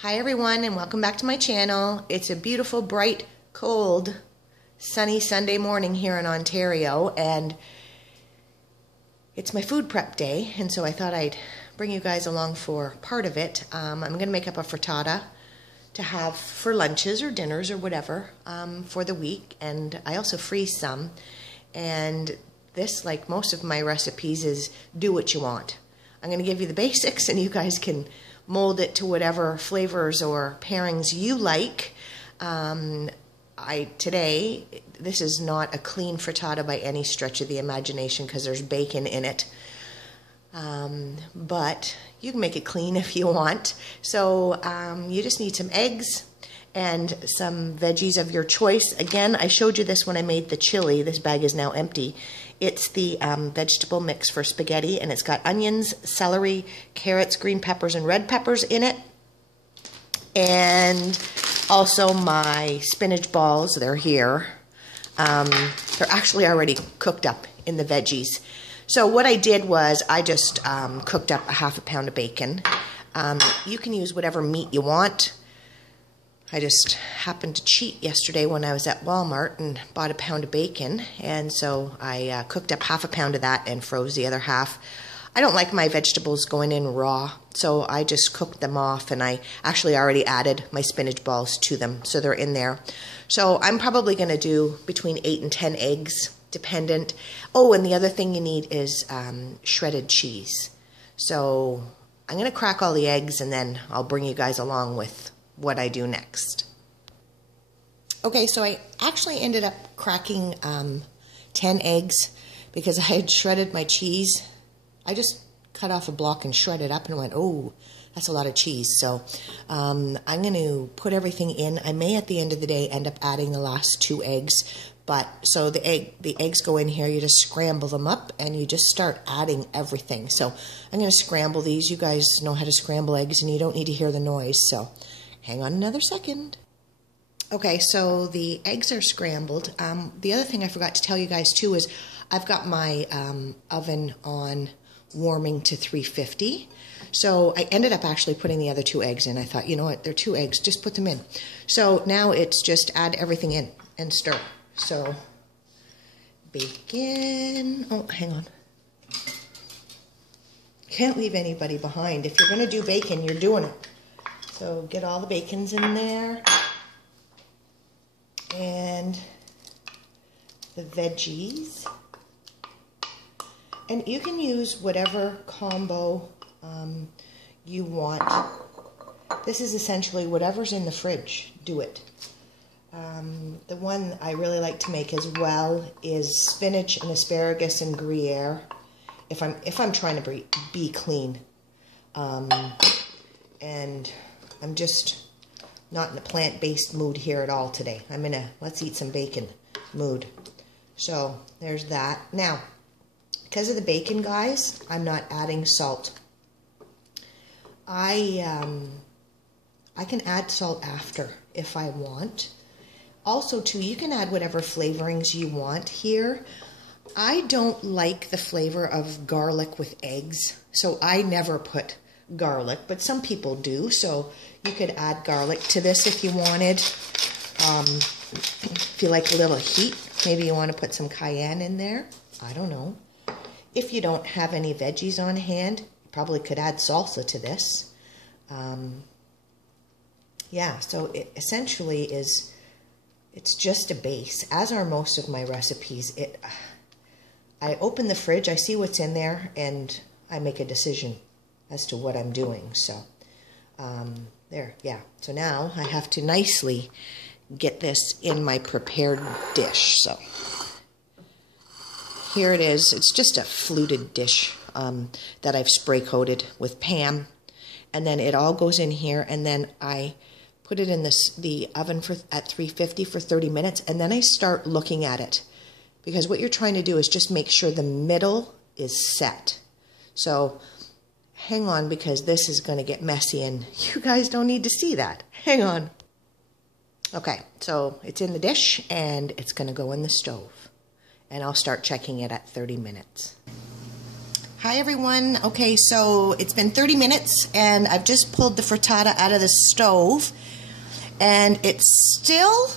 Hi everyone, and welcome back to my channel. It's a beautiful, bright, cold, sunny Sunday morning here in Ontario, and it's my food prep day, and so I thought I'd bring you guys along for part of it. I'm going to make up a frittata to have for lunches or dinners or whatever for the week, and I also freeze some. And this, like most of my recipes, is do what you want. I'm going to give you the basics, and you guys can mold it to whatever flavors or pairings you like. Today, this is not a clean frittata by any stretch of the imagination because there's bacon in it. But you can make it clean if you want. So you just need some eggs and some veggies of your choice. Again, I showed you this when I made the chili. This bag is now empty. It's the vegetable mix for spaghetti, and it's got onions, celery, carrots, green peppers, and red peppers in it. And also my spinach balls, they're here. They're actually already cooked up in the veggies. So what I did was I just cooked up a half a pound of bacon. You can use whatever meat you want. I just happened to cheat yesterday when I was at Walmart and bought a pound of bacon, and so I cooked up half a pound of that and froze the other half. I don't like my vegetables going in raw, so I just cooked them off, and I actually already added my spinach balls to them, so they're in there. So I'm probably going to do between 8 and 10 eggs, dependent. Oh, and the other thing you need is shredded cheese. So I'm going to crack all the eggs, and then I'll bring you guys along with what I do next. Okay, so I actually ended up cracking 10 eggs because I had shredded my cheese. I just cut off a block and shredded up and went, oh, that's a lot of cheese. So I'm going to put everything in. I may at the end of the day end up adding the last 2 eggs. But so the eggs go in here, you just scramble them up and you just start adding everything. So I'm going to scramble these. You guys know how to scramble eggs and you don't need to hear the noise. So hang on another second. Okay, so the eggs are scrambled. The other thing I forgot to tell you guys too is I've got my oven on warming to 350. So I ended up actually putting the other 2 eggs in. I thought, you know what, they're 2 eggs, just put them in. So now it's just add everything in and stir. So bacon, oh, hang on. Can't leave anybody behind. If you're going to do bacon, you're doing it. So get all the bacons in there, and the veggies, and you can use whatever combo you want. This is essentially whatever's in the fridge, do it. The one I really like to make as well is spinach and asparagus and Gruyere, if I'm trying to be clean, and I'm just not in a plant-based mood here at all today. I'm in a let's eat some bacon mood. So there's that. Now, because of the bacon, guys, I'm not adding salt. I can add salt after if I want. Also, too, you can add whatever flavorings you want here. I don't like the flavor of garlic with eggs, so I never put garlic, but some people do, so you could add garlic to this if you wanted. If you like a little heat, maybe you want to put some cayenne in there. I don't know. If you don't have any veggies on hand, you probably could add salsa to this. Yeah, so it essentially is, it's just a base, as are most of my recipes. I open the fridge, I see what's in there, and I make a decision as to what I'm doing. So there, yeah. So now I have to nicely get this in my prepared dish. So here it is. It's just a fluted dish that I've spray coated with Pam, and then it all goes in here, and then I put it in the oven at 350 for 30 minutes, and then I start looking at it, because what you're trying to do is just make sure the middle is set. So hang on, because this is going to get messy, and you guys don't need to see that. Hang on. Okay, so it's in the dish, and it's going to go in the stove. And I'll start checking it at 30 minutes. Hi everyone. Okay, so it's been 30 minutes and I've just pulled the frittata out of the stove and it's still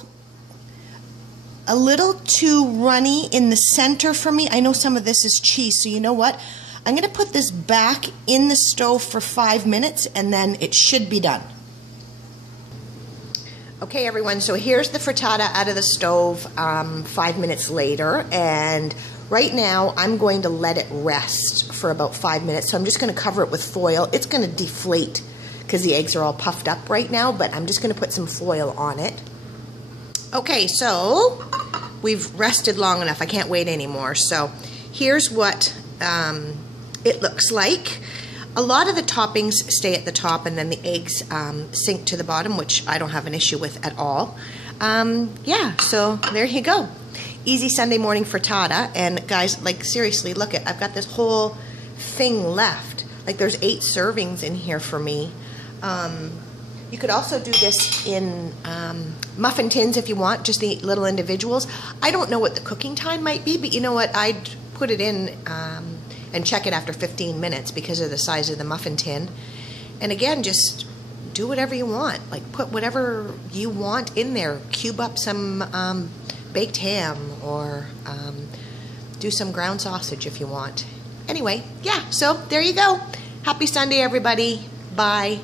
a little too runny in the center for me. I know some of this is cheese, so you know what? I'm going to put this back in the stove for 5 minutes and then it should be done. Okay everyone, so here's the frittata out of the stove 5 minutes later, and right now I'm going to let it rest for about 5 minutes. So I'm just going to cover it with foil. It's going to deflate because the eggs are all puffed up right now, but I'm just going to put some foil on it. Okay, so we've rested long enough. I can't wait anymore. So here's what it looks like. A lot of the toppings stay at the top and then the eggs sink to the bottom, which I don't have an issue with at all. Yeah, so there you go. Easy Sunday morning frittata. And guys, like seriously, look at, I've got this whole thing left. Like there's 8 servings in here for me. You could also do this in muffin tins if you want, just the little individuals. I don't know what the cooking time might be, but you know what? I'd put it in and check it after 15 minutes because of the size of the muffin tin. And again, just do whatever you want. Like put whatever you want in there. Cube up some baked ham or do some ground sausage if you want. Anyway, yeah, so there you go. Happy Sunday, everybody. Bye.